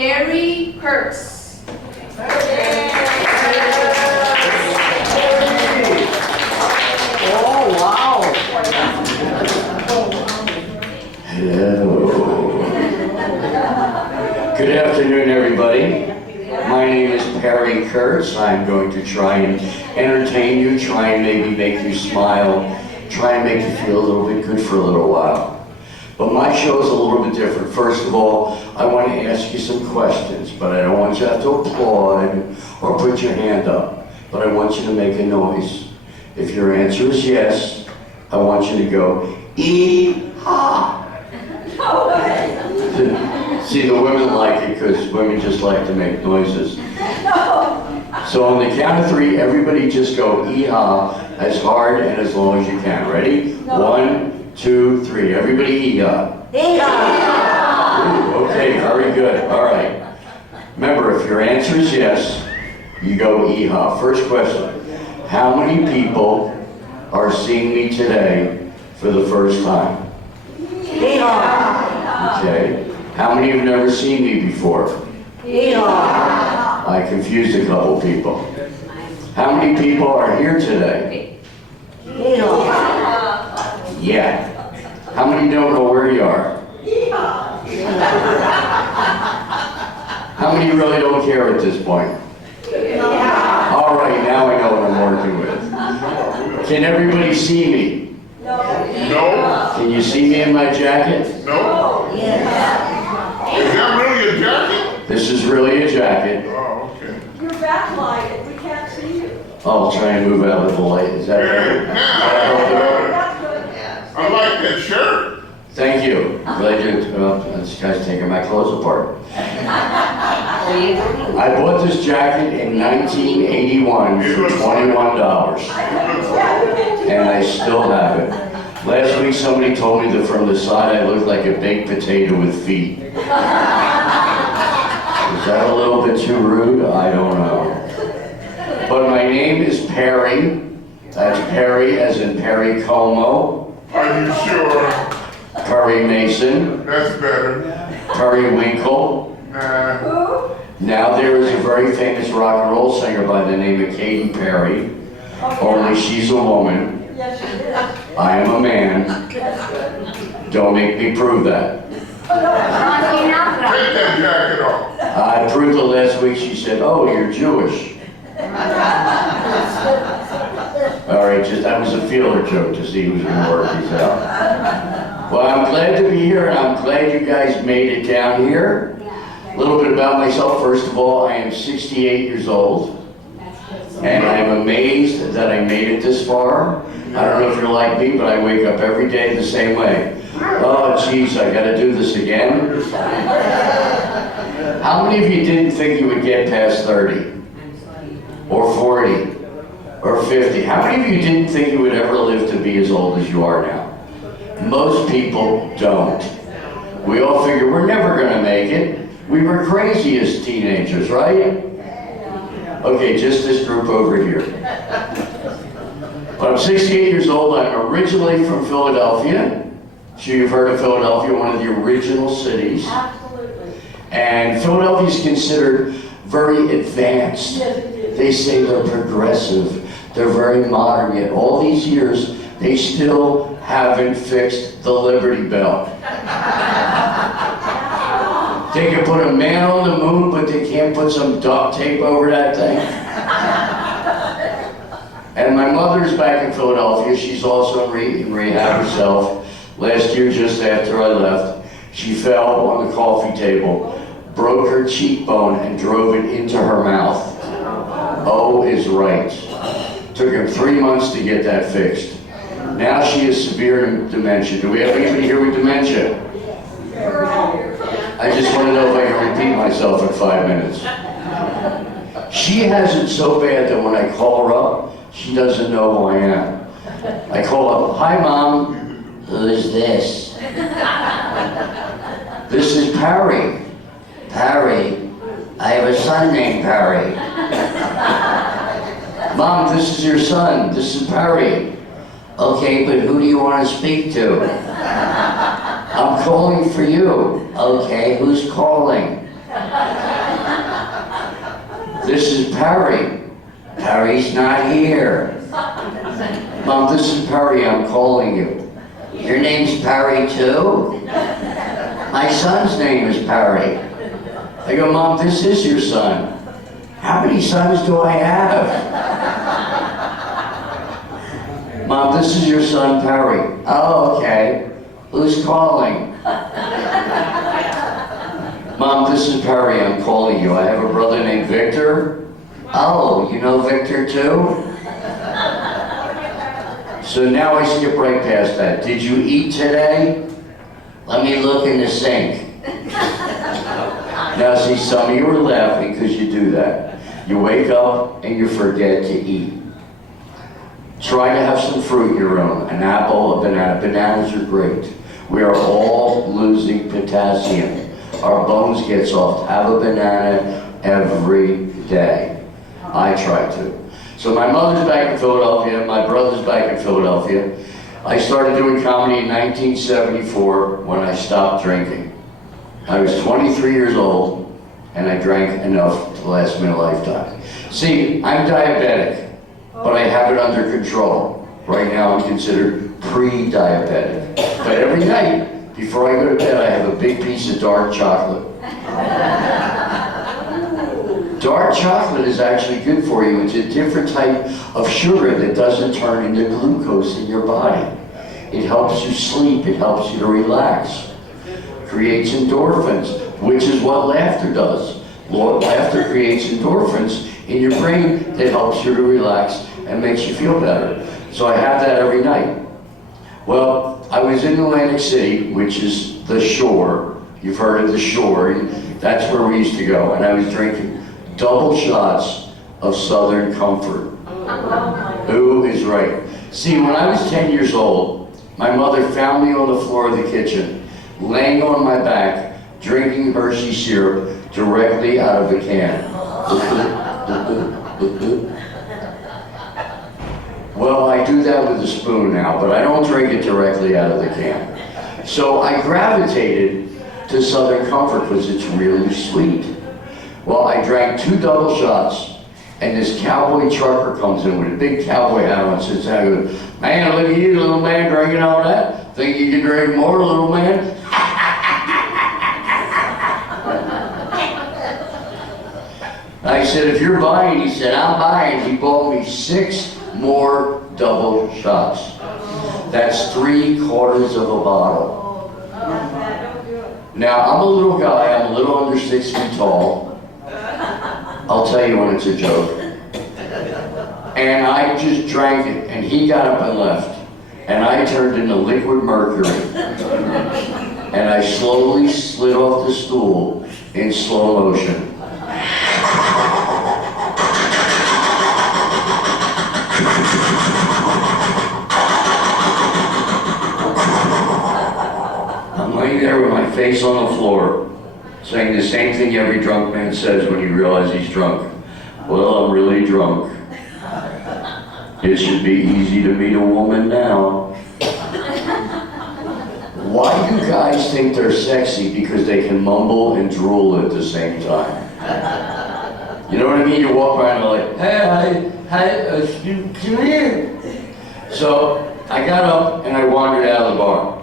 Perry Kurtz. Oh, wow. Hello. Good afternoon, everybody. My name is Perry Kurtz. I'm going to try and entertain you, try and maybe make you smile, try and make you feel a little bit good for a little while. But my show is a little bit different. First of all, I want to ask you some questions, but I don't want you to have to applaud or put your hand up, but I want you to make a noise. If your answer is yes, I want you to go, ee-haw. See, the women like it because women just like to make noises. So on the count of three, everybody just go ee-haw as hard and as long as you can. Ready? 1, 2, 3. Everybody ee-haw. Ooh, okay, very good. All right. Remember, if your answer is yes, you go ee-haw. First question. How many people are seeing me today for the first time? Okay. How many have never seen me before? I confused a couple people. How many people are here today? Yeah. How many don't know where you are? How many really don't care at this point? All right, now I know what I'm working with. Can everybody see me? No. Can you see me in my jacket? No. Is that really a jacket? This is really a jacket. Oh, okay. You're backlighted, we can't see you. I'll try and move out of the light. Is that better? That's good. I like that shirt. Thank you. Glad you. This guy's taking my clothes apart. I bought this jacket in 1981 for $21, and I still have it. Last week somebody told me that from the side I looked like a baked potato with feet. Is that a little bit too rude? I don't know. But my name is Perry. That's Perry as in Perry Como, Are you sure? Perry Mason, That's better. Perry Winkle. Nah. Now there is a very famous rock and roll singer by the name of Katy Perry, only she's a woman. Yes, you did. I am a man. Don't make me prove that. Take that jacket off. I proved it last week. She said, "Oh, you're Jewish." All right, that was a feeler joke to see who's going to work these out. Well, I'm glad to be here, and I'm glad you guys made it down here. A little bit about myself. First of all, I am 68 years old, and I'm amazed that I made it this far. I don't know if you're like me, but I wake up every day the same way. Oh, geez, I got to do this again. How many of you didn't think you would get past 30? Or 40? Or 50? How many of you didn't think you would ever live to be as old as you are now? Most people don't. We all figure we're never going to make it. We were crazy as teenagers, right? Okay, just this group over here. But I'm 68 years old. I'm originally from Philadelphia. Sure, you've heard of Philadelphia, one of the original cities. Absolutely. And Philadelphia is considered very advanced. Yes, it is. They say they're progressive. They're very modern. Yet all these years, they still haven't fixed the Liberty Bell. They can put a man on the moon, but they can't put some duct tape over that thing. And my mother's back in Philadelphia. She's also in rehab herself. Last year, just after I left, she fell on the coffee table, broke her cheekbone, and drove it into her mouth. O is right. Took him 3 months to get that fixed. Now she has severe dementia. Do we have anybody here with dementia? I just want to know if I can repeat myself in 5 minutes. She has it so bad that when I call her up, she doesn't know who I am. I call up, "Hi, Mom." "Who's this?" "This is Perry." "Perry? I have a son named Perry." "Mom, this is your son. This is Perry." "Okay, but who do you want to speak to?" "I'm calling for you." "Okay, who's calling?" Perry. Perry's not here. Mom, this is Perry, I'm calling you. Your name's Perry too? My son's name is Perry. I go, Mom, this is your son. How many sons do I have? Mom, this is your son, Perry. Oh, okay. Who's calling? Mom, this is Perry, I'm calling you. I have a brother named Victor. Oh, you know Victor too? So now I skip right past that. Did you eat today? Let me look in the sink. Now see, some of you are laughing because you do that. You wake up and you forget to eat. Try to have some fruit your own. An apple, a banana. Bananas are great. We are all losing potassium. Our bones get soft. Have a banana every day. I try to. So my mother's back in Philadelphia, my brother's back in Philadelphia. I started doing comedy in 1974 when I stopped drinking. I was 23 years old and I drank enough to last me a lifetime. See, I'm diabetic, but I have it under control. Right now I'm considered pre-diabetic. But every night, before I go to bed, I have a big piece of dark chocolate. Dark chocolate is actually good for you. It's a different type of sugar that doesn't turn into glucose in your body. It helps you sleep, it helps you to relax. Creates endorphins, which is what laughter does. Laughter creates endorphins in your brain that helps you to relax and makes you feel better. So I have that every night. Well, I was in Atlantic City, which is the shore. You've heard of the shore. That's where we used to go. And I was drinking double shots of Southern Comfort. Who is right? See, when I was 10 years old, my mother found me on the floor of the kitchen, laying on my back, drinking Hershey syrup directly out of the can. Well, I do that with a spoon now, but I don't drink it directly out of the can. So I gravitated to Southern Comfort because it's really sweet. Well, I drank 2 double shots, and this cowboy trucker comes in with a big cowboy hat on and sits down and goes, man, look at you, little man, drinking all that. Think you can drink more, little man? I said, if you're buying, he said, I'm buying. He bought me 6 more double shots. That's 3/4 of a bottle. Now, I'm a little guy, I'm a little under 6 feet tall. I'll tell you when it's a joke. And I just drank it, and he got up and left. And I turned into liquid mercury. And I slowly slid off the stool in slow motion. I'm laying there with my face on the floor, saying the same thing every drunk man says when you realize he's drunk. Well, I'm really drunk. It should be easy to meet a woman now. Why do guys think they're sexy? Because they can mumble and drool at the same time. You know what I mean? You walk around and like, hey, come here. So I got up and I wandered out of the bar.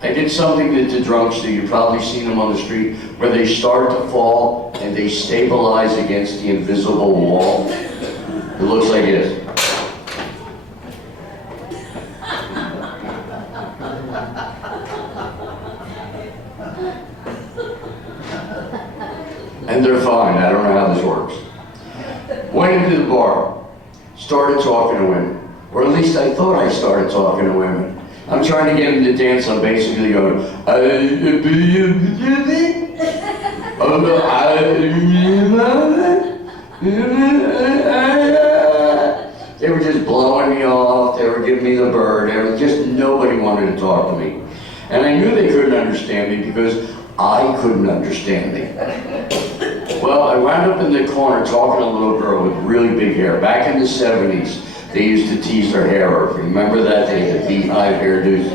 I did something that the drunks do. You've probably seen them on the street, where they start to fall and they stabilize against the invisible wall. It looks like this. And they're fine. I don't know how this works. Went into the bar, started talking to women, or at least I thought I started talking to women. I'm trying to get them to dance. I'm basically going, they were just blowing me off. They were giving me the bird. They were just, nobody wanted to talk to me. And I knew they couldn't understand me because I couldn't understand me. Well, I wound up in the corner talking to a little girl with really big hair. Back in the 70s, they used to tease their hair. Remember that? They had the beehive hairdos.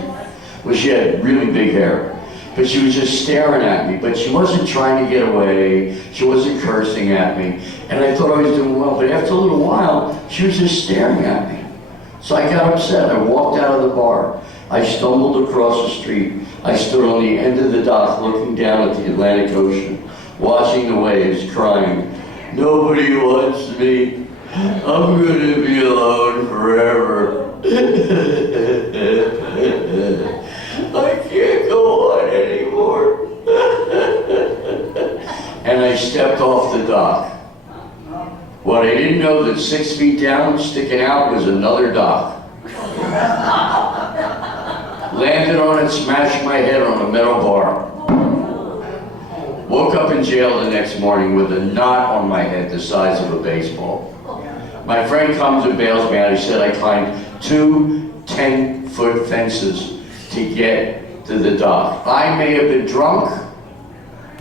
Well, she had really big hair. But she was just staring at me. But she wasn't trying to get away. She wasn't cursing. interesting at me, and I thought I was doing well, but after a little while, she was just staring at me. So I got upset. I walked out of the bar. I stumbled across the street. I stood on the end of the dock looking down at the Atlantic Ocean, watching the waves, crying, "Nobody wants me. I'm gonna be alone forever." I can't go on anymore. And I stepped off the dock. What I didn't know that 6 feet down, sticking out, was another dock. Landed on it, smashed my head on a metal bar. Woke up in jail the next morning with a knot on my head the size of a baseball. My friend comes and bails me out. He said I climbed 2 10-foot fences to get to the dock. I may have been drunk,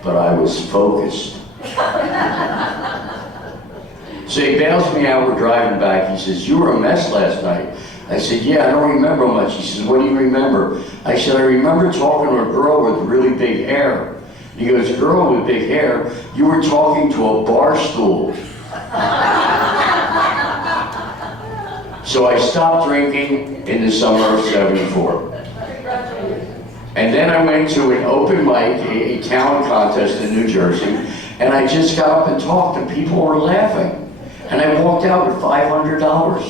but I was focused. So he bails me out, we're driving back. He says, "You were a mess last night." I said, "Yeah, I don't remember much." He says, "What do you remember?" I said, "I remember talking to a girl with really big hair." He goes, "Girl with big hair? You were talking to a bar stool." So I stopped drinking in the summer of '74. And then I went to an open mic, a talent contest in New Jersey, and I just got up and talked and people were laughing. And I walked out with $500.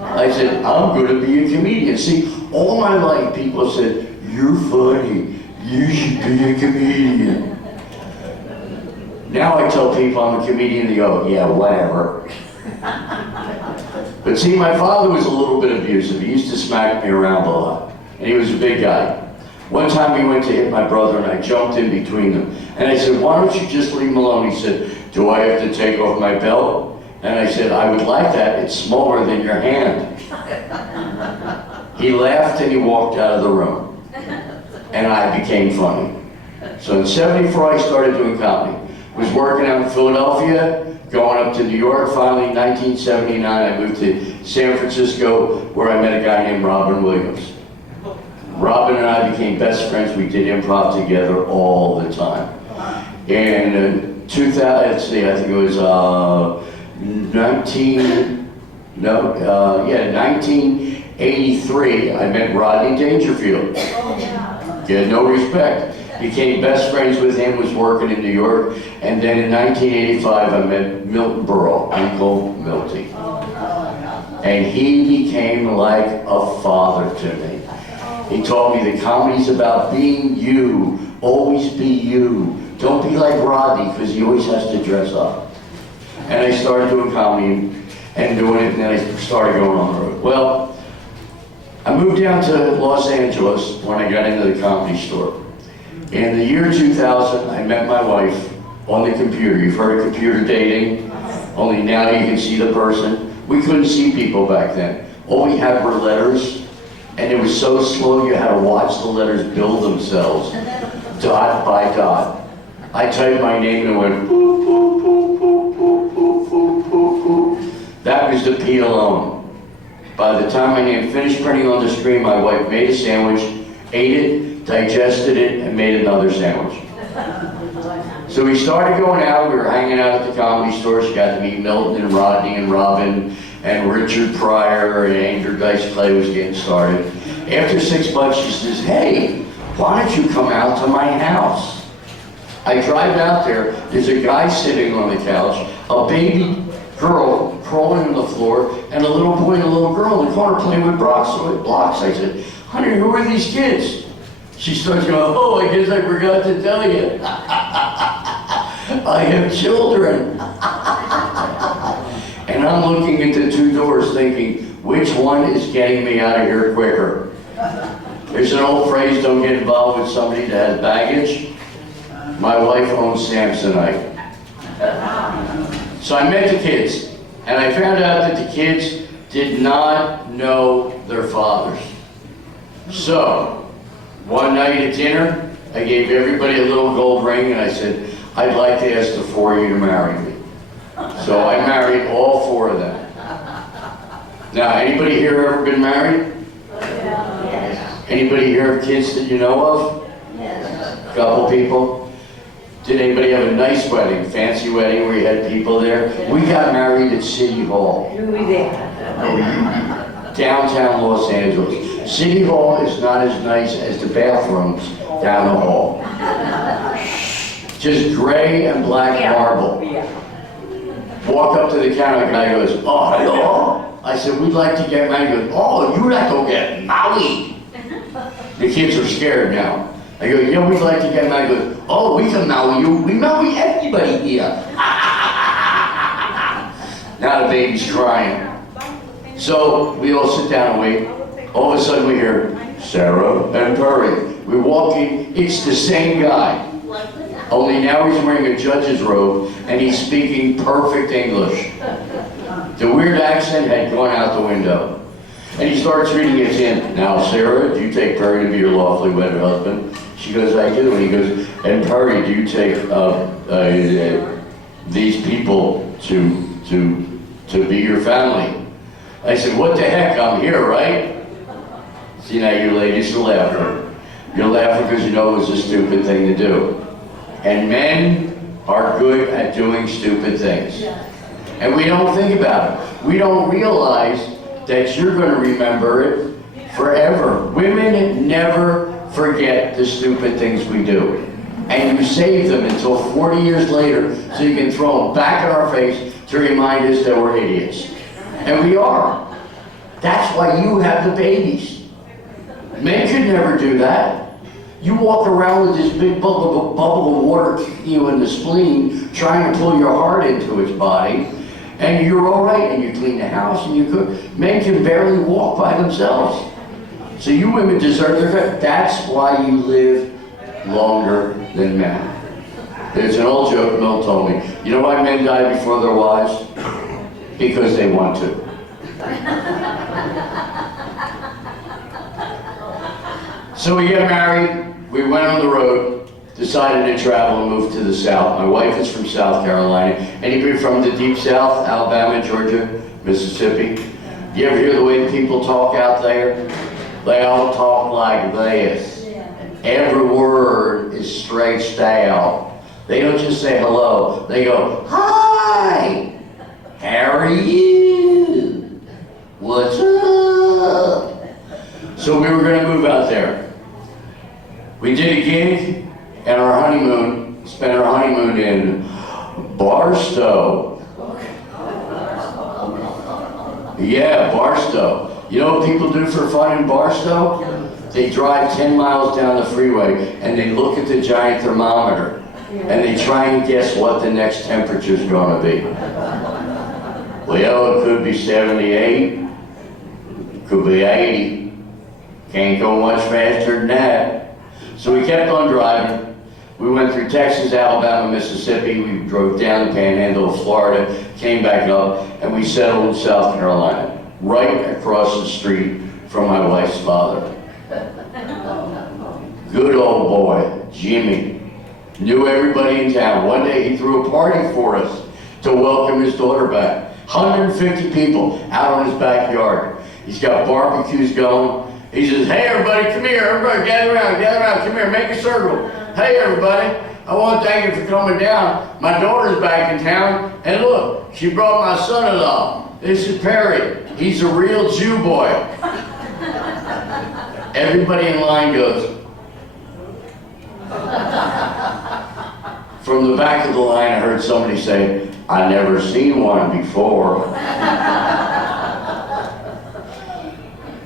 I said, "I'm going to be a comedian." See, all my life people said, "You're funny, you should be a comedian." Now I tell people I'm a comedian, they go, "Yeah, whatever." But see, my father was a little bit abusive. He used to smack me around a lot. And he was a big guy. One time he went to hit my brother and I jumped in between them. And I said, "Why don't you just leave him alone?" He said, "Do I have to take off my belt?" And I said, "I would like that. It's smaller than your hand." He laughed and he walked out of the room. And I became funny. So in '74 I started doing comedy. Was working out in Philadelphia, going up to New York. Finally in 1979 I moved to San Francisco where I met a guy named Robin Williams. Robin and I became best friends. We did improv together all the time. And in 2000, let's see, I think it was 1983, I met Rodney Dangerfield. He had no respect. Became best friends with him, was working in New York. And then in 1985, I met Milton Berle, Uncle Milty. And he became like a father to me. He taught me that comedy's about being you, always be you. Don't be like Rodney, because he always has to dress up. And I started doing comedy and doing it, and then I started going on the road. Well, I moved down to Los Angeles when I got into the Comedy Store. In the year 2000, I met my wife on the computer. You've heard of computer dating? Only now you can see the person. We couldn't see people back then. All we had were letters, and it was so slow you had to watch the letters build themselves, dot by dot. I typed my name and it went boop, boop, boop, boop, boop, boop, boop, boop, boop. That was the P alone. By the time my name finished printing on the screen, my wife made a sandwich, ate it, digested it, and made another sandwich. So we started going out. We were hanging out at the Comedy Store. She got to meet Milton and Rodney and Robin and Richard Pryor, and Andrew Dice Clay was getting started. After 6 months, she says, "Hey, why don't you come out to my house?" I drive out there. There's a guy sitting on the couch, a baby girl crawling on the floor, and a little boy and a little girl in the corner playing with blocks. I said, "Honey, who are these kids?" She starts going, "Oh, I guess I forgot to tell you. I have children." And I'm looking at the 2 doors thinking, which one is getting me out of here quicker? There's an old phrase, don't get involved with somebody that has baggage. My wife owns Samsonite. So I met the kids, and I found out that the kids did not know their fathers. So, one night at dinner, I gave everybody a little gold ring, and I said, "I'd like to ask the 4 of you to marry me." So I married all 4 of them. Now, anybody here ever been married? Anybody here have kids that you know of? A couple people. Did anybody have a nice wedding, fancy wedding where you had people there? We got married at City Hall, downtown Los Angeles. City Hall is not as nice as the bathrooms down the hall. Just gray and black marble. Walk up to the counter, the guy goes, oh, hello? I said, we'd like to get married. He goes, oh, you like to get married? The kids are scared now. I go, yeah, we'd like to get married. He goes, oh, we can marry you. We marry everybody here. Now the baby's crying. So we all sit down and wait. All of a sudden we hear, Sarah and Perry. We're walking, it's the same guy. Only now he's wearing a judge's robe and he's speaking perfect English. The weird accent had gone out the window. And he starts reading it in. Now, Sarah, do you take Perry to be your lawfully wedded husband? She goes, I do. And he goes, and Perry, do you take these people to be your family? I said, what the heck, I'm here, right? See, now you ladies are laughing. You're laughing because you know it was a stupid thing to do. And men are good at doing stupid things. And we don't think about it. We don't realize that you're going to remember it forever. Women never forget the stupid things we do. And you save them until 40 years later so you can throw them back in our face to remind us that we're idiots. And we are. That's why you have the babies. Men could never do that. You walk around with this big bubble of water kicking you in the spleen, trying to pull your heart into its body, and you're all right, and you clean the house, and you cook. Men can barely walk by themselves. So you women deserve their credit. That's why you live longer than men. There's an old joke Mill told me. You know why men die before their wives? Because they want to. So we get married, we went on the road, decided to travel and move to the South. My wife is from South Carolina. Anybody from the deep South? Alabama, Georgia, Mississippi? You ever hear the way people talk out there? They all talk like this. Every word is stretched out. They don't just say hello. They go, hi, how are you? What's up? So we were going to move out there. We did a gig and our honeymoon, spent our honeymoon in Barstow. Yeah, Barstow. You know what people do for fun in Barstow? They drive 10 miles down the freeway and they look at the giant thermometer and they try and guess what the next temperature is going to be. Well, it could be 78, it could be 80. Can't go much faster than that. So we kept on driving. We went through Texas, Alabama, Mississippi. We drove down the panhandle of Florida, came back up, and we settled in South Carolina, right across the street from my wife's father. Good old boy, Jimmy. Knew everybody in town. One day he threw a party for us to welcome his daughter back. 150 people out on his backyard. He's got barbecues going. He says, hey everybody, come here, everybody gather around, come here, make a circle. Hey everybody, I want to thank you for coming down. My daughter's back in town, and look, she brought my son-in-law. This is Perry, he's a real Jew boy. Everybody in line goes. From the back of the line I heard somebody say, I never seen one before.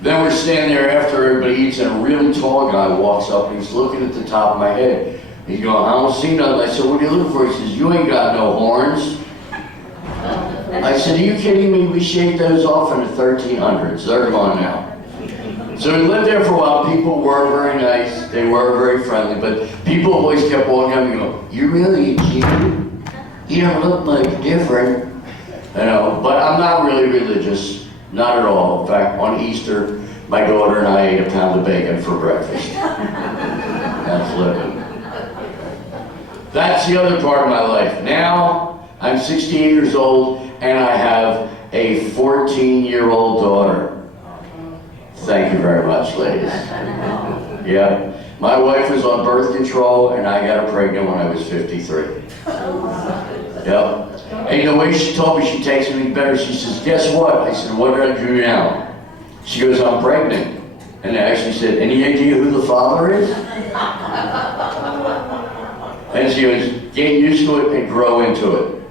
Then we're standing there after everybody eats, and a really tall guy walks up and he's looking at the top of my head. He's going, I don't see nothing. I said, what are you looking for? He says, you ain't got no horns. I said, are you kidding me? We shaved those off in the 1300s. They're gone now. So we lived there for a while. People were very nice. They were very friendly, but people always kept walking up and going, you really a Jew? You don't look like different. You know, but I'm not really religious. Not at all. In fact, on Easter, my daughter and I ate a pound of bacon for breakfast. That's living. That's the other part of my life. Now, I'm 68 years old, and I have a 14-year-old daughter. Thank you very much, ladies. Yeah. My wife was on birth control, and I got her pregnant when I was 53. Yep. And the way she told me she takes me better, she says, guess what? I said, what did I do now? She goes, I'm pregnant. And I actually said, any idea who the father is? And she goes, get used to it and grow into it.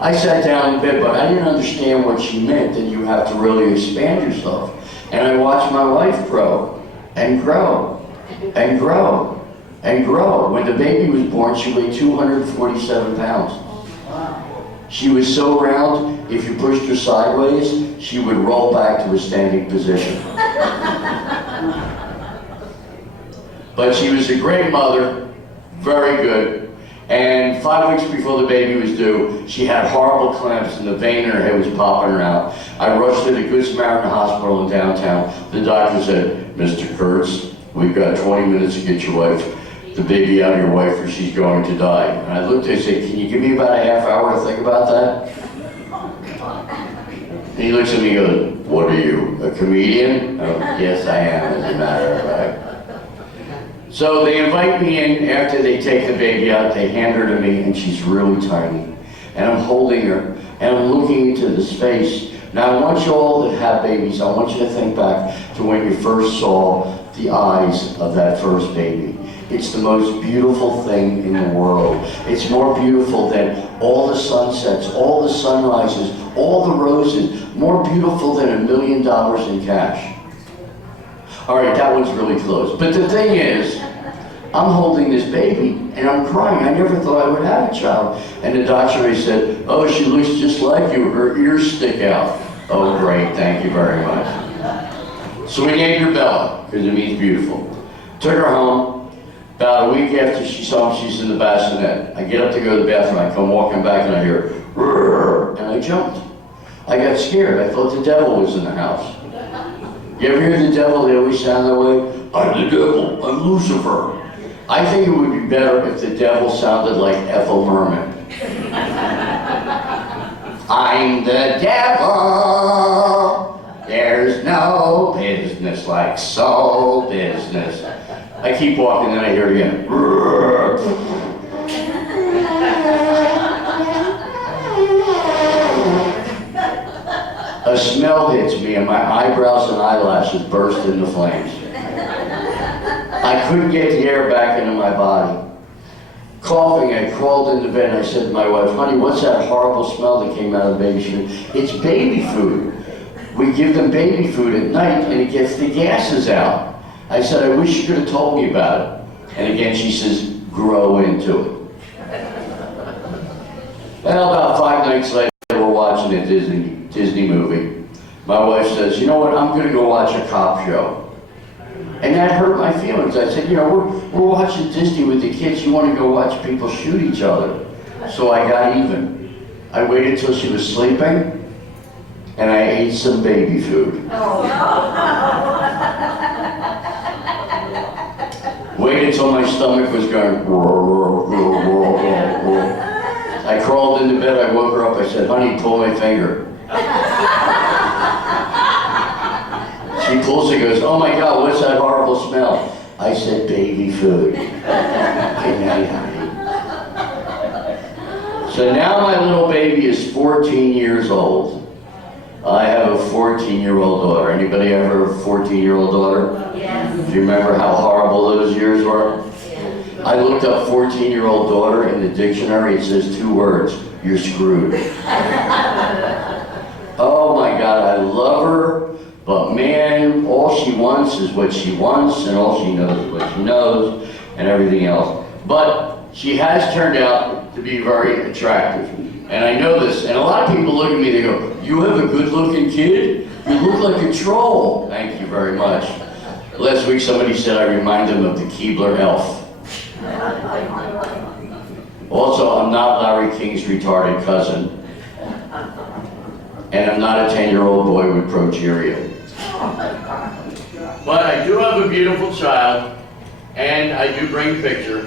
I sat down in bed, but I didn't understand what she meant, that you have to really expand yourself. And I watched my wife grow and grow and grow and grow. When the baby was born, she weighed 247 pounds. She was so round, if you pushed her sideways, she would roll back to a standing position. But she was a great mother, very good. And 5 weeks before the baby was due, she had horrible cramps and the vein in her head was popping her out. I rushed her to Good Samaritan Hospital in downtown. The doctor said, Mr. Kurtz, we've got 20 minutes to get the baby out of your wife or she's going to die. And I looked at him and said, can you give me about a half hour to think about that? And he looks at me and goes, what are you, a comedian? Oh, yes, I am, as a matter of fact. So they invite me in after they take the baby out, they hand her to me, and she's really tiny. And I'm holding her, and I'm looking into this face. Now I want you all that have babies, I want you to think back to when you first saw the eyes of that first baby. It's the most beautiful thing in the world. It's more beautiful than all the sunsets, all the sunrises, all the roses, more beautiful than $1 million in cash. All right, that one's really close. But the thing is, I'm holding this baby and I'm crying. I never thought I would have a child. And the doctor said, oh, she looks just like you. Her ears stick out. Oh, great, thank you very much. So we named her Bella, because it means beautiful. Took her home. About a week after she's home, she's in the bassinet. I get up to go to the bathroom. I come walking back and I hear, "Rrr," and I jumped. I got scared. I thought the devil was in the house. You ever hear the devil? They always sound that way. I'm the devil. I'm Lucifer. I think it would be better if the devil sounded like Ethel Merman. I'm the devil. There's no business like soul business. I keep walking, then I hear it again. A smell hits me and my eyebrows and eyelashes burst into flames. I couldn't get the air back into my body. Coughing, I crawled into bed and I said to my wife, honey, what's that horrible smell that came out of the baby's food? It's baby food. We give them baby food at night and it gets the gases out. I said, I wish you could have told me about it. And again, she says, grow into it. Well, about 5 nights later, we're watching a Disney movie. My wife says, you know what, I'm gonna go watch a cop show. And that hurt my feelings. I said, you know, we're watching Disney with the kids, you wanna go watch people shoot each other. So I got even. I waited till she was sleeping, and I ate some baby food. Waited until my stomach was going, I crawled into bed, I woke her up, I said, honey, pull my finger. She pulls it, goes, oh my God, what's that horrible smell? I said, baby food. Good night, honey. So now my little baby is 14 years old. I have a 14-year-old daughter. Anybody ever have a 14-year-old daughter? Yes. Do you remember how horrible those years were? Yes. I looked up 14-year-old daughter in the dictionary. It says 2 words. You're screwed. Oh my God, I love her, but man, all she wants is what she wants, and all she knows is what she knows, and everything else. But she has turned out to be very attractive. And I know this, and a lot of people look at me, they go, you have a good-looking kid? You look like a troll. Thank you very much. Last week somebody said I remind them of the Keebler elf. Also, I'm not Larry King's retarded cousin. And I'm not a 10-year-old boy with progeria. But I do have a beautiful child, and I do bring a picture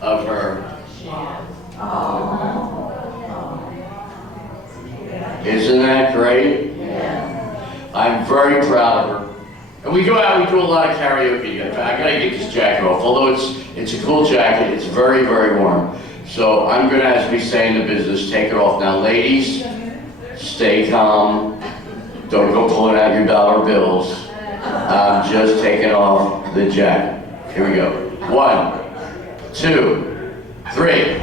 of her. Isn't that great? I'm very proud of her. And we go out, we do a lot of karaoke together. I gotta get this jacket off. Although it's a cool jacket, it's very, very warm. So I'm gonna, as we say in the business, take it off. Now ladies, stay calm. Don't go pulling out your dollar bills. I'm just taking off the jacket. Here we go. 1, 2, 3.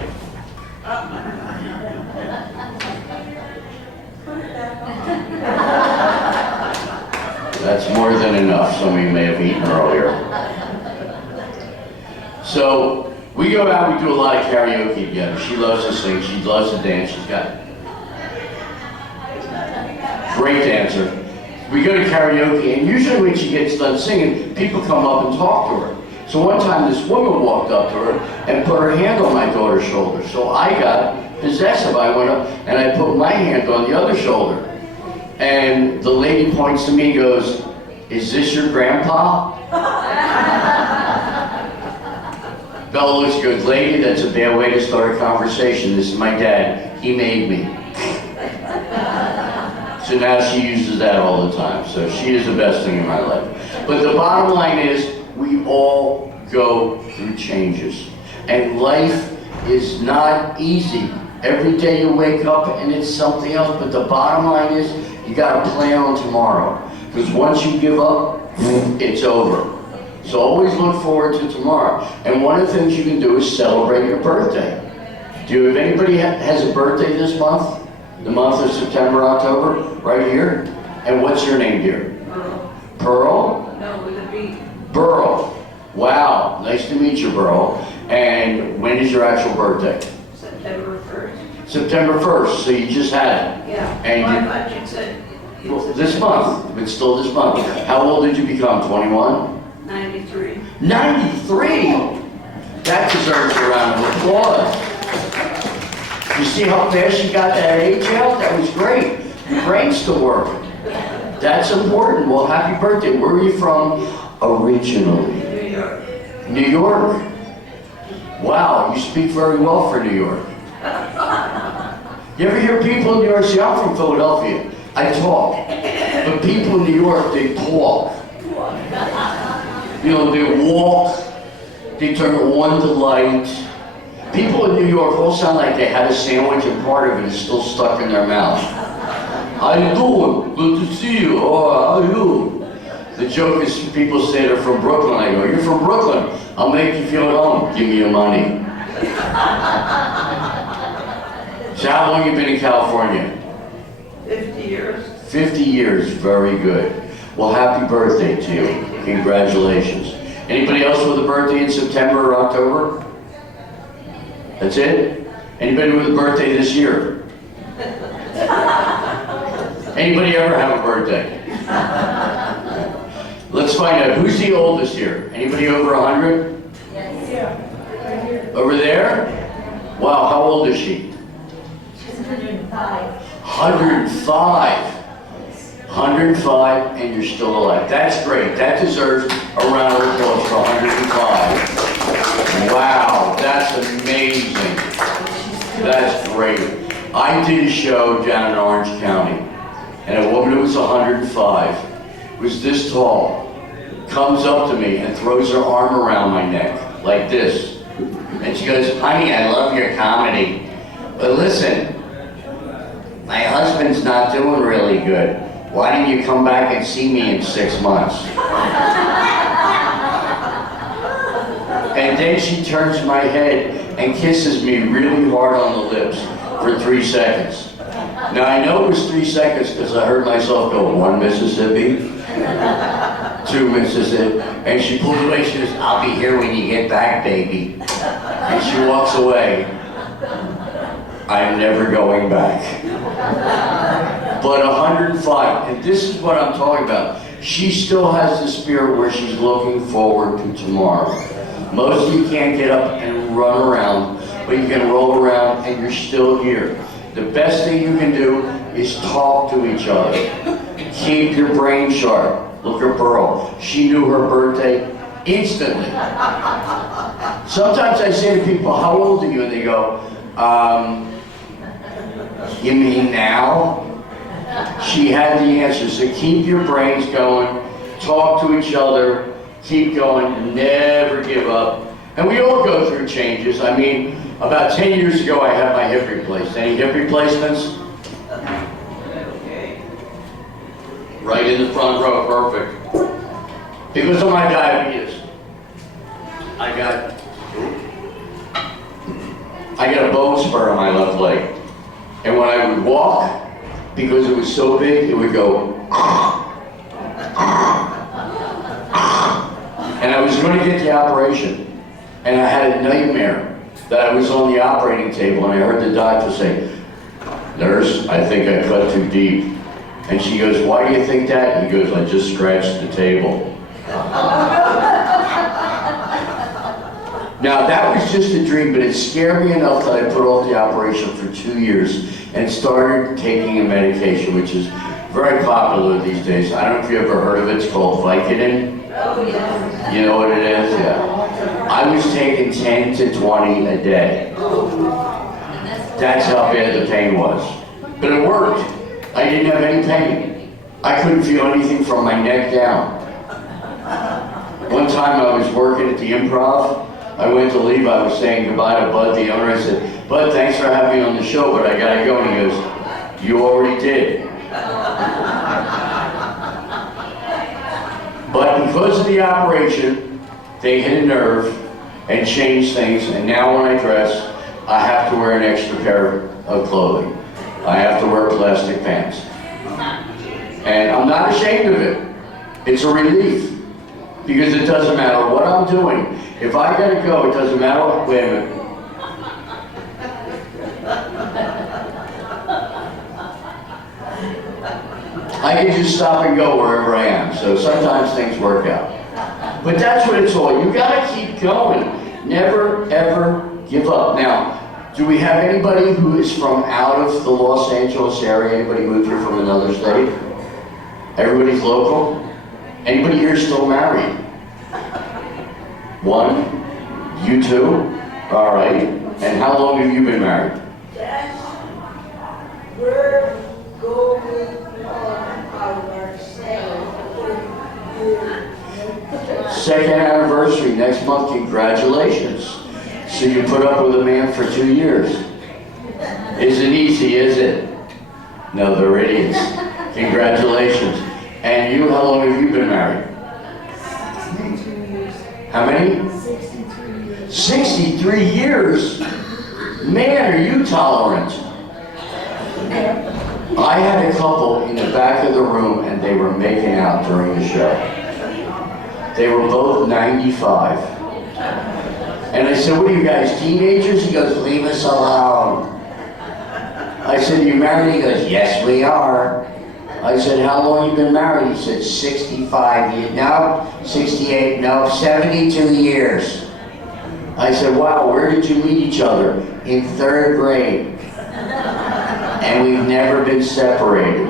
That's more than enough. Some of you may have eaten earlier. So we go out, we do a lot of karaoke together. She loves to sing, she loves to dance. She's got great dancer. We go to karaoke, and usually when she gets done singing, people come up and talk to her. So one time this woman walked up to her and put her hand on my daughter's shoulder. So I got possessive. I went up and I put my hand on the other shoulder. And the lady points to me and goes, "Is this your grandpa?" Bella looks good. Lady, that's a bad way to start a conversation. This is my dad. He made me. So now she uses that all the time. So she is the best thing in my life. But the bottom line is, we all go through changes. And life is not easy. Every day you wake up and it's something else. But the bottom line is, you got to plan on tomorrow. Because once you give up, it's over. So always look forward to tomorrow. And one of the things you can do is celebrate your birthday. If anybody has a birthday this month? The month of September, October, right here? And what's your name, dear? Pearl. Pearl? No, with a B. Burl. Wow, nice to meet you, Burl. And when is your actual birthday? September 1st. September 1st, so you just had it. Yeah. And My you- budget said Well, this month, it's still this month. How old did you become, 21? 93. 93! That deserves a round of applause. You see how fast you got that age out? That was great. Your brain's still working. That's important. Well, happy birthday. Where are you from originally? New York. New York? Wow, you speak very well for New York. You ever hear people in New York say, "I'm from Philadelphia. I talk." But people in New York, they talk. You know, they walk, they turn on the light. People in New York all sound like they had a sandwich and part of it is still stuck in their mouth. "How you doing? Good to see you. Oh, how are you?" The joke is people say they're from Brooklyn. I go, "You're from Brooklyn. I'll make you feel at home. Give me your money." So how long you been in California? 50 years. 50 years, very good. Well, happy birthday to you. Congratulations. Anybody else with a birthday in September or October? That's it? Anybody with a birthday this year? Anybody ever have a birthday? Let's find out, who's the oldest here? Anybody over 100? Yeah. Over there? Wow, how old is she? She's 105. 105. 105 and you're still alive. That's great. That deserves a round of applause for 105. Wow, that's amazing. That's great. I did a show down in Orange County, and a woman who was 105 was this tall, comes up to me and throws her arm around my neck like this. And she goes, "Honey, I love your comedy. But listen, my husband's not doing really good. Why didn't you come back and see me in 6 months?" And then she turns my head and kisses me really hard on the lips for 3 seconds. Now I know it was 3 seconds because I heard myself go, 1 Mississippi, 2 Mississippi, and she pulls away. She goes, "I'll be here when you get back, baby." And she walks away. I'm never going back. But 105, and this is what I'm talking about. She still has the spirit where she's looking forward to tomorrow. Most of you can't get up and run around, but you can roll around and you're still here. The best thing you can do is talk to each other. Keep your brain sharp. Look at Pearl. She knew her birthday instantly. Sometimes I say to people, "How old are you?" And they go, "You mean now?" She had the answer. So keep your brains going. talk to each other, keep going, never give up. And we all go through changes. I mean, about 10 years ago, I had my hip replaced. Any hip replacements? Right in the front row, perfect. Because of my diabetes, I got a bone spur on my left leg. And when I would walk, because it was so big, it would go. And I was going to get the operation. And I had a nightmare that I was on the operating table and I heard the doctor say, "Nurse, I think I cut too deep." And she goes, "Why do you think that?" And he goes, "I just scratched the table." Now that was just a dream, but it scared me enough that I put off the operation for 2 years and started taking a medication, which is very popular these days. I don't know if you ever heard of it. It's called Vicodin. You know what it is? Yeah. I was taking 10 to 20 a day. That's how bad the pain was. But it worked. I didn't have any pain. I couldn't feel anything from my neck down. One time I was working at the Improv. I went to leave. I was saying goodbye to Bud, the owner. I said, "Bud, thanks for having me on the show, but I gotta go." And he goes, "You already did." But because of the operation, they hit a nerve and changed things. And now when I dress, I have to wear an extra pair of clothing. I have to wear plastic pants. And I'm not ashamed of it. It's a relief. Because it doesn't matter what I'm doing. If I gotta go, it doesn't matter what, wait a minute. I can just stop and go wherever I am. So sometimes things work out. But that's what it's all. You gotta keep going. Never, ever give up. Now, do we have anybody who is from out of the Los Angeles area? Anybody moved here from another state? Everybody's local? Anybody here still married? One? You two? All right. And how long have you been married? Yes. We're going on our Second anniversary next month. Congratulations. So you put up with a man for 2 years. Isn't easy, is it? No, they're idiots. Congratulations. And you, how long have you been married? 63 years. How many? 63 years. 63 years? Man, are you tolerant? I had a couple in the back of the room and they were making out during the show. They were both 95. And I said, "What are you guys, teenagers?" He goes, "Leave us alone." I said, "You married?" He goes, "Yes, we are." I said, "How long you been married?" He said, 65 years. No, 68, no, 72 years. I said, "Wow, where did you meet each other?" "In 3rd grade. And we've never been separated."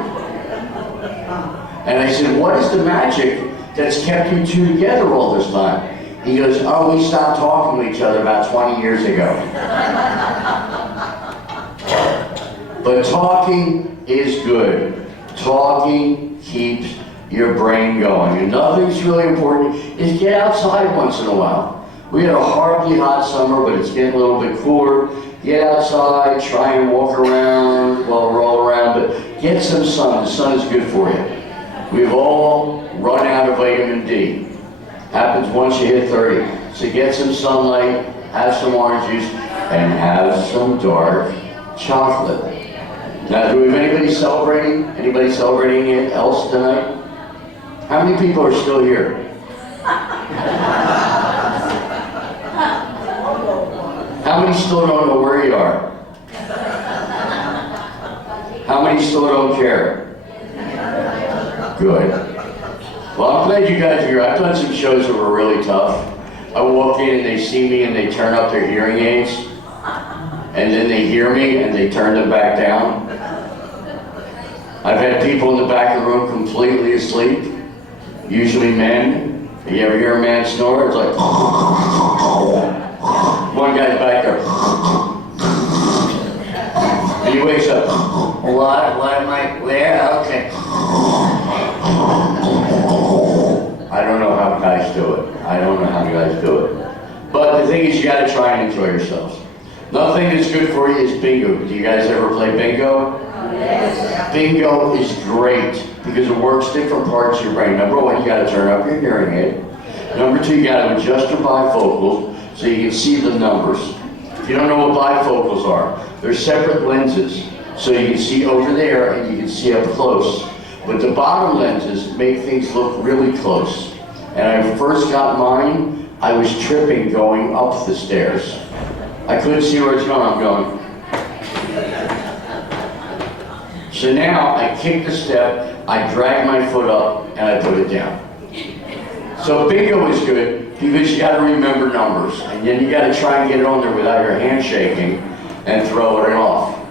And I said, "What is the magic that's kept you two together all this time?" He goes, "Oh, we stopped talking to each other about 20 years ago." But talking is good. Talking keeps your brain going. And nothing's really important is get outside once in a while. We had a horribly hot summer, but it's getting a little bit cooler. Get outside, try and walk around, well, roll around, but get some sun. The sun is good for you. We've all run out of vitamin D. Happens once you hit 30. So get some sunlight, have some orange juice, and have some dark chocolate. Now, do we have anybody celebrating? Anybody celebrating it else tonight? How many people are still here? How many still don't know where you are? How many still don't care? Good. Well, I'm glad you guys are here. I've done some shows that were really tough. I walk in and they see me and they turn up their hearing aids. And then they hear me and they turn them back down. I've had people in the back of the room completely asleep. Usually men. You ever hear a man snore? It's like... One guy's back there. And he wakes up. What am I, where? Okay. don't know how guys do it. I don't know how guys do it. But the thing is, you gotta try and enjoy yourselves. Another thing that's good for you is bingo. Do you guys ever play bingo? Yes. Bingo is great because it works different parts of your brain. Number one, you gotta turn up your hearing aid. Number two, you gotta adjust your bifocals so you can see the numbers. If you don't know what bifocals are, they're separate lenses. So you can see over there and you can see up close. But the bottom lenses make things look really close. And I first got mine, I was tripping going up the stairs. I couldn't see where it's going, I'm going. So now I kick the step, I drag my foot up, and I put it down. So bingo is good because you gotta remember numbers. And then you gotta try and get it on there without your hand shaking and throwing it off.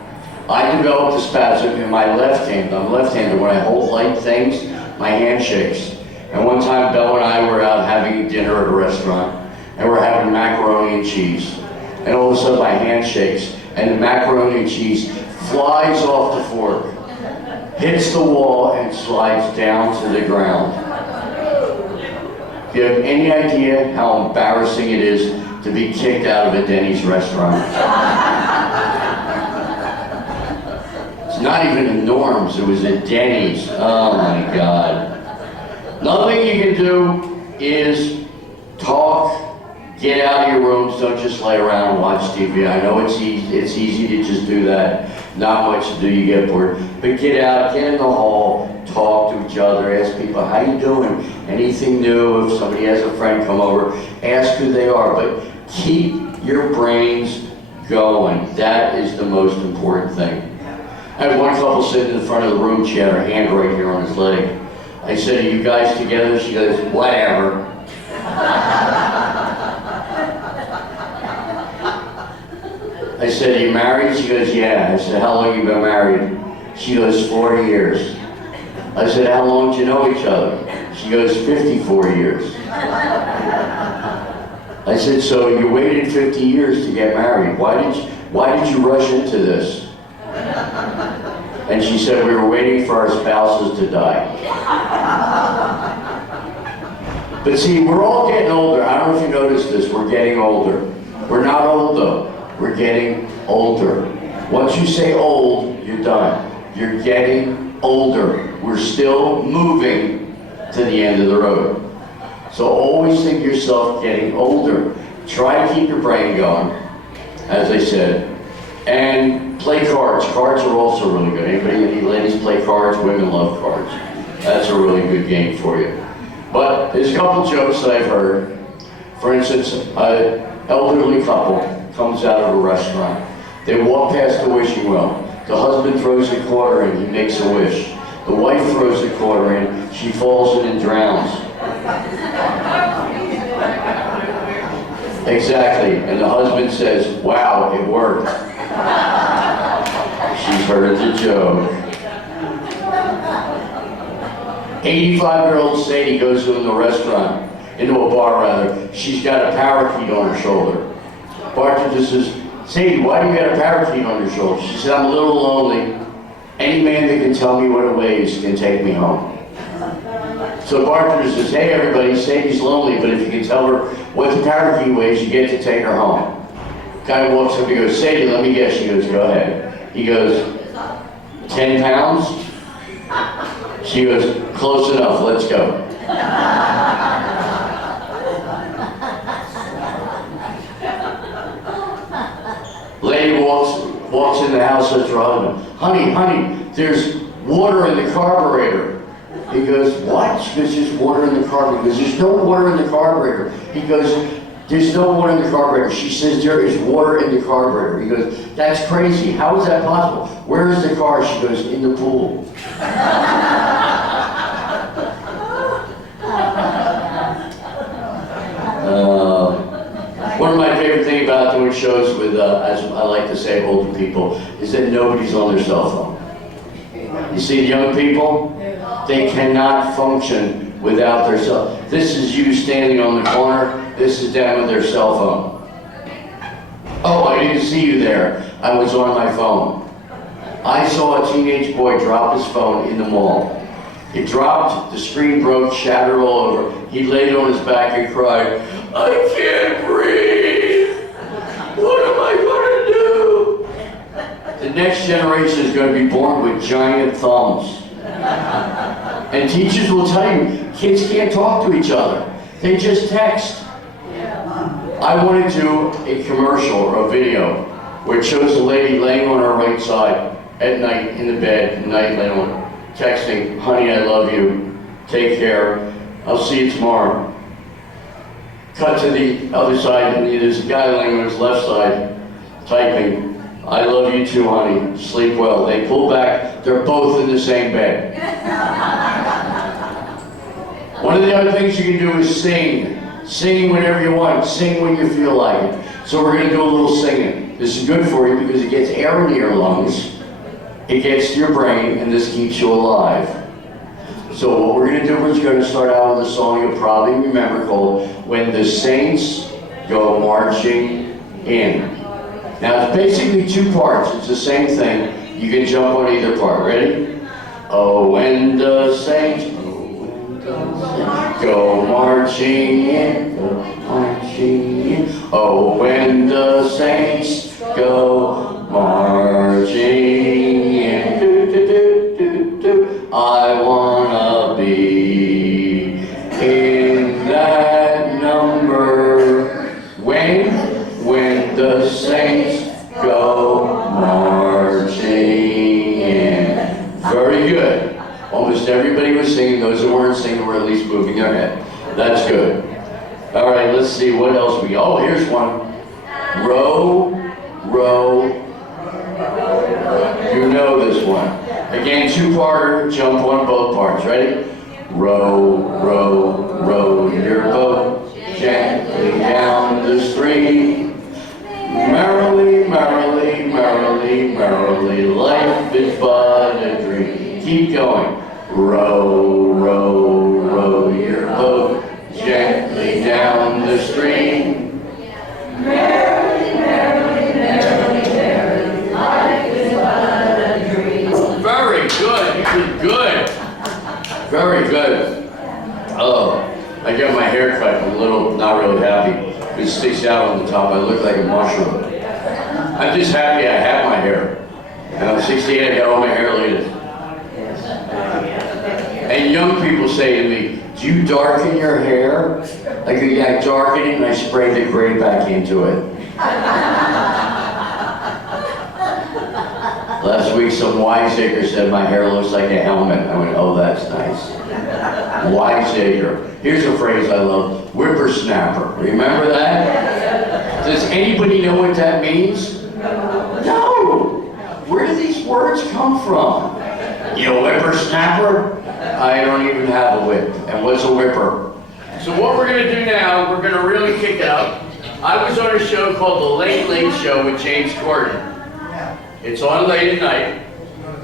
I developed a spasm in my left hand. I'm left-handed. When I hold light things, my hand shakes. And one time, Belle and I were out having dinner at a restaurant, and we're having macaroni and cheese. And all of a sudden, my hand shakes, and the macaroni and cheese flies off the fork, hits the wall, and slides down to the ground. Do you have any idea how embarrassing it is to be kicked out of a Denny's restaurant? Not even in Norm's, it was at Denny's. Oh my God. Another thing you can do is talk, get out of your rooms, don't just lay around and watch TV. I know it's easy to just do that. Not much to do, you get bored. But get out, get in the hall, talk to each other, ask people, how you doing? Anything new? If somebody has a friend come over, ask who they are. But keep your brains going. That is the most important thing. I had one couple sitting in the front of the room. She had her hand right here on his leg. I said, are you guys together? She goes, whatever. I said, are you married? She goes, yeah. I said, how long have you been married? She goes, 40 years. I said, how long did you know each other? She goes, 54 years. I said, so you waited 50 years to get married. Why did you rush into this? And she said, we were waiting for our spouses to die. But see, we're all getting older. I don't know if you noticed this, we're getting older. We're not old though, we're getting older. Once you say old, you're done. You're getting older. We're still moving to the end of the road. So always think of yourself getting older. Try to keep your brain going, as I said. And play cards. Cards are also really good. Any ladies play cards? Women love cards. That's a really good game for you. But there's a couple jokes that I've heard. For instance, an elderly couple comes out of a restaurant. They walk past the wishing well. The husband throws a quarter in, he makes a wish. The wife throws a quarter in, she falls in and drowns. Exactly. And the husband says, wow, it worked. She's heard the joke. 85-year-old Sadie goes into a restaurant, into a bar rather. She's got a parakeet on her shoulder. Bartender says, Sadie, why do you got a parakeet on your shoulder? She said, I'm a little lonely. Any man that can tell me what it weighs can take me home. So the bartender says, hey everybody, Sadie's lonely, but if you can tell her what the parakeet weighs, you get to take her home. Guy walks up, he goes, Sadie, let me guess. She goes, go ahead. He goes, 10 pounds? She goes, close enough, let's go. Lady walks in the house, says to her husband, honey, there's water in the carburetor. He goes, what? She goes, there's water in the carburetor. He goes, there's no water in the carburetor. He goes, there's no water in the carburetor. She says, there is water in the carburetor. He goes, that's crazy. How is that possible? Where is the car? She goes, in the pool. One of my favorite things about doing shows with, as I like to say, older people, is that nobody's on their cell phone. You see the young people? They cannot function without their cell phone. This is you standing on the corner. This is them with their cell phone. Oh, I didn't see you there. I was on my phone. I saw a teenage boy drop his phone in the mall. It dropped, the screen broke, shattered all over. He laid on his back and cried, "I can't breathe! What am I gonna do?" The next generation is going to be born with giant thumbs. And teachers will tell you, kids can't talk to each other. They just text. I want to do a commercial or a video where it shows a lady laying on her right side at night in the bed, laying on, texting, "Honey, I love you. Take care. I'll see you tomorrow." Cut to the other side, and there's a guy laying on his left side, typing, "I love you too, honey. Sleep well." They pull back, they're both in the same bed. One of the other things you can do is sing. Sing whenever you want, sing when you feel like it. So we're gonna do a little singing. This is good for you because it gets air into your lungs, it gets to your brain, and this keeps you alive. So what we're gonna do is gonna start out with a song you'll probably remember called "When the Saints Go Marching In." Now it's basically two parts, it's the same thing. You can jump on either part, ready? Oh, when the saints go marching in, go marching in. Oh, when the saints go marching in. Do, do, do, do, do. I wanna be in that number. When the saints go marching in. Very good. Almost everybody was singing. Those who weren't singing were at least moving their head. That's good. All right, let's see what else we. Oh, here's one. Row, row. You know this one. Again, two-parter. Jump on both parts. Ready? Row, row, row your boat gently down the stream. Merrily, merrily, merrily, merrily. Life is but a dream. Keep going. Row, row, row your boat gently down the stream. Merrily, merrily, merrily, merrily, life is but a dream. Very good. You did good. Very good. Oh, I got my hair cut. I'm a little, not really happy. It sticks out on the top. I look like a mushroom. I'm just happy I have my hair. And I'm 68. I got all my hair laid. And young people say to me, "Do you darken your hair?" I go, "Yeah, I darken it and I spray the gray back into it." Last week, some wiseacre said my hair looks like a helmet. I went, "Oh, that's nice." Wiseacre. Here's a phrase I love, whippersnapper. Remember that? Does anybody know what that means? No! Where do these words come from? You whippersnapper? I don't even have a whip. And what's a whipper? So what we're going to do now, we're going to really kick it up. I was on a show called The Late Late Show with James Corden. It's on late at night.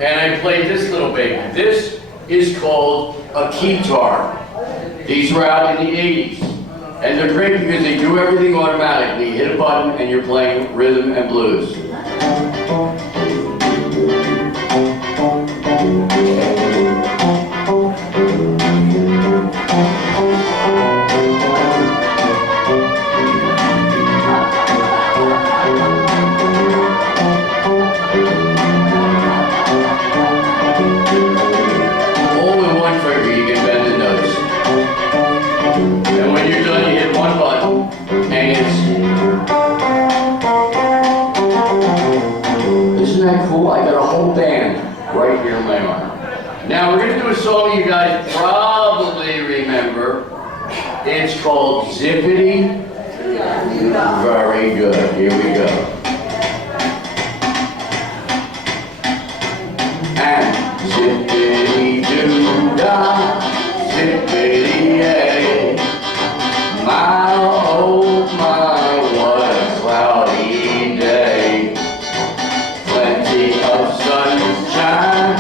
And I played this little baby. This is called a keytar. These were out in the 80s. And they're great because they do everything automatically. You hit a button and you're playing rhythm and blues. Now we're going to do a song you guys probably remember. It's called Zippity. Very good. Here we go. And zippity-doo-dah, zippity-yay. My, oh my, what a cloudy day. Plenty of sunshine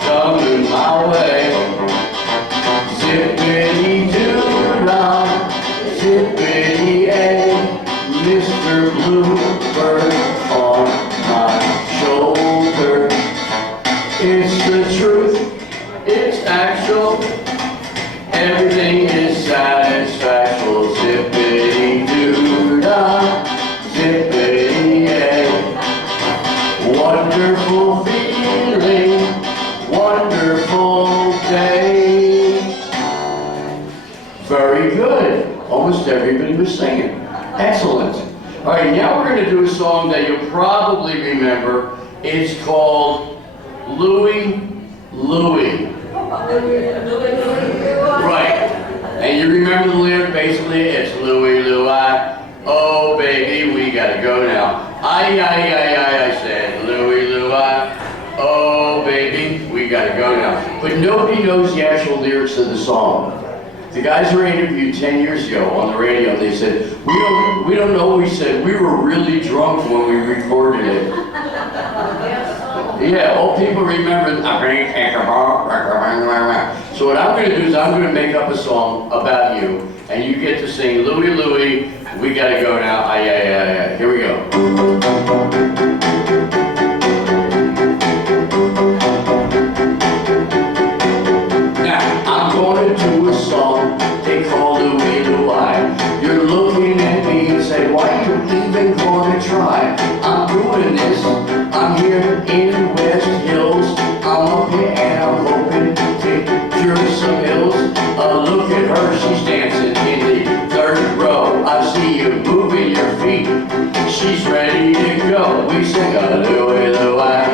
coming my way. Zippity-doo-dah, zippity-yay. Mr. Bluebird on my shoulder. It's the truth, it's actual he was singing. Excellent. All right, now we're going to do a song that you'll probably remember. It's called Louie, Louie. Right. And you remember the lyric, basically, it's Louie, Louie. Oh, baby, we got to go now. I said, Louie, Louie. Oh, baby, we got to go now. But nobody knows the actual lyrics of the song. The guys were interviewed 10 years ago on the radio. They said, we don't know what we said. We were really drunk when we recorded it. Yeah, all people remember. So what I'm going to do is I'm going to make up a song about you, and you get to sing Louie, Louie, we got to go now. Here we go. Try. I'm doing this. I'm here in West Hills. I'm up here and I'm hoping to cure some ills. Look at her, she's dancing in the third row. I see you moving your feet. She's ready to go. We sing a Louie, Louie.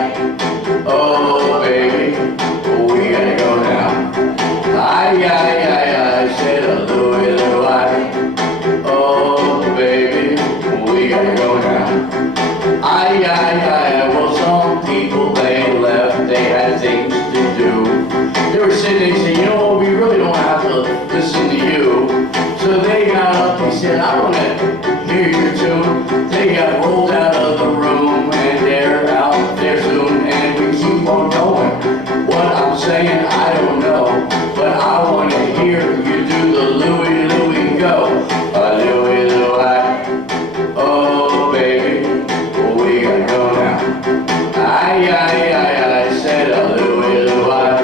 Oh, baby, we gotta go now. I said a Louie, Louie. Oh, baby, we gotta go now. Well, some people, they left, they had things to do. They were sitting there and said, you know what, we really don't have to listen to you. So they got up and said, I want to hear your tune. They got rolled out of the room and they're out there soon. And we keep on going. What I'm saying, I don't know. But I want to hear you do the Louie, Louie go. Louie, Louie. Oh, baby, we gotta go now. I said a Louie, Louie.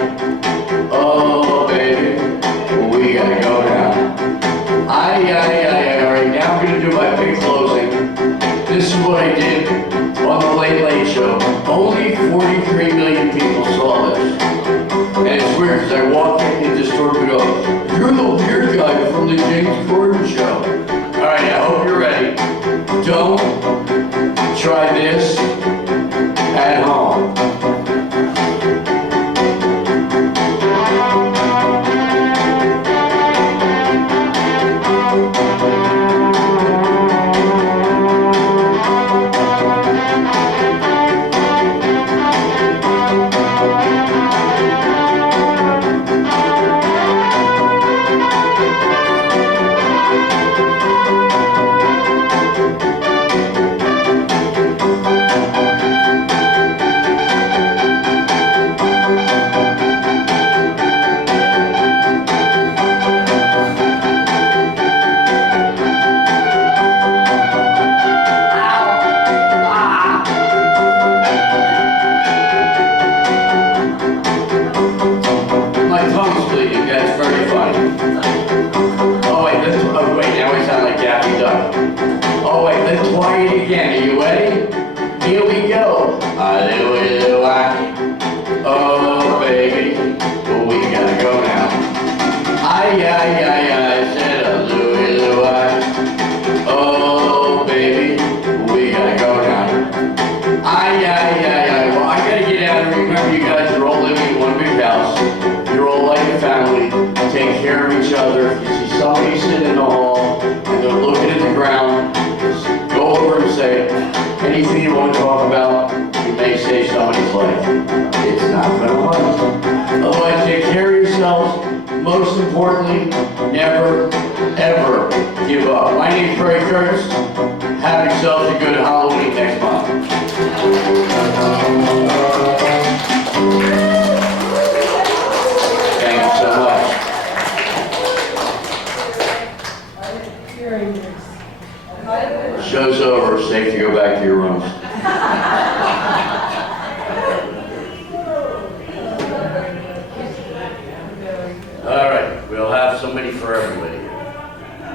Oh, baby, we gotta go now. All right, now I'm gonna do my big closing. This is what I did on the Late Late Show. Only 43 million people saw this. And it's weird because I walk into the store and go, you're the weird guy from the James Corden show. All right, I hope you're ready. Don't try this at home. Try it again. Are you ready? Here we go. Louie, Louie. Oh, baby, we gotta go now. I said a Louie, Louie. Oh, baby, we gotta go now. Well, I gotta get out and remember you guys are all living in one big house. You're all like a family. Take care of each other. If you see somebody sitting in the hall and they're looking at the ground, go over and say, anything you want to talk about, you may save somebody's life. It's not going to last. Otherwise, take care of yourselves. Most importantly, never, ever give up. My name is Kurtz. Have yourselves a good Halloween next month. Thank you so much. Show's over. Safe to go back to your rooms. All right, we'll have somebody for everybody.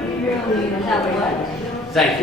We really have what? Thank you.